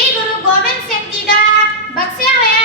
ਸ੍ਰੀ ਗੁਰੂ ਗੋਬਿੰਦ ਸਿੰਘ ਜੀ ਦਾ ਬਖਸ਼ਿਆ ਹੋਇਆ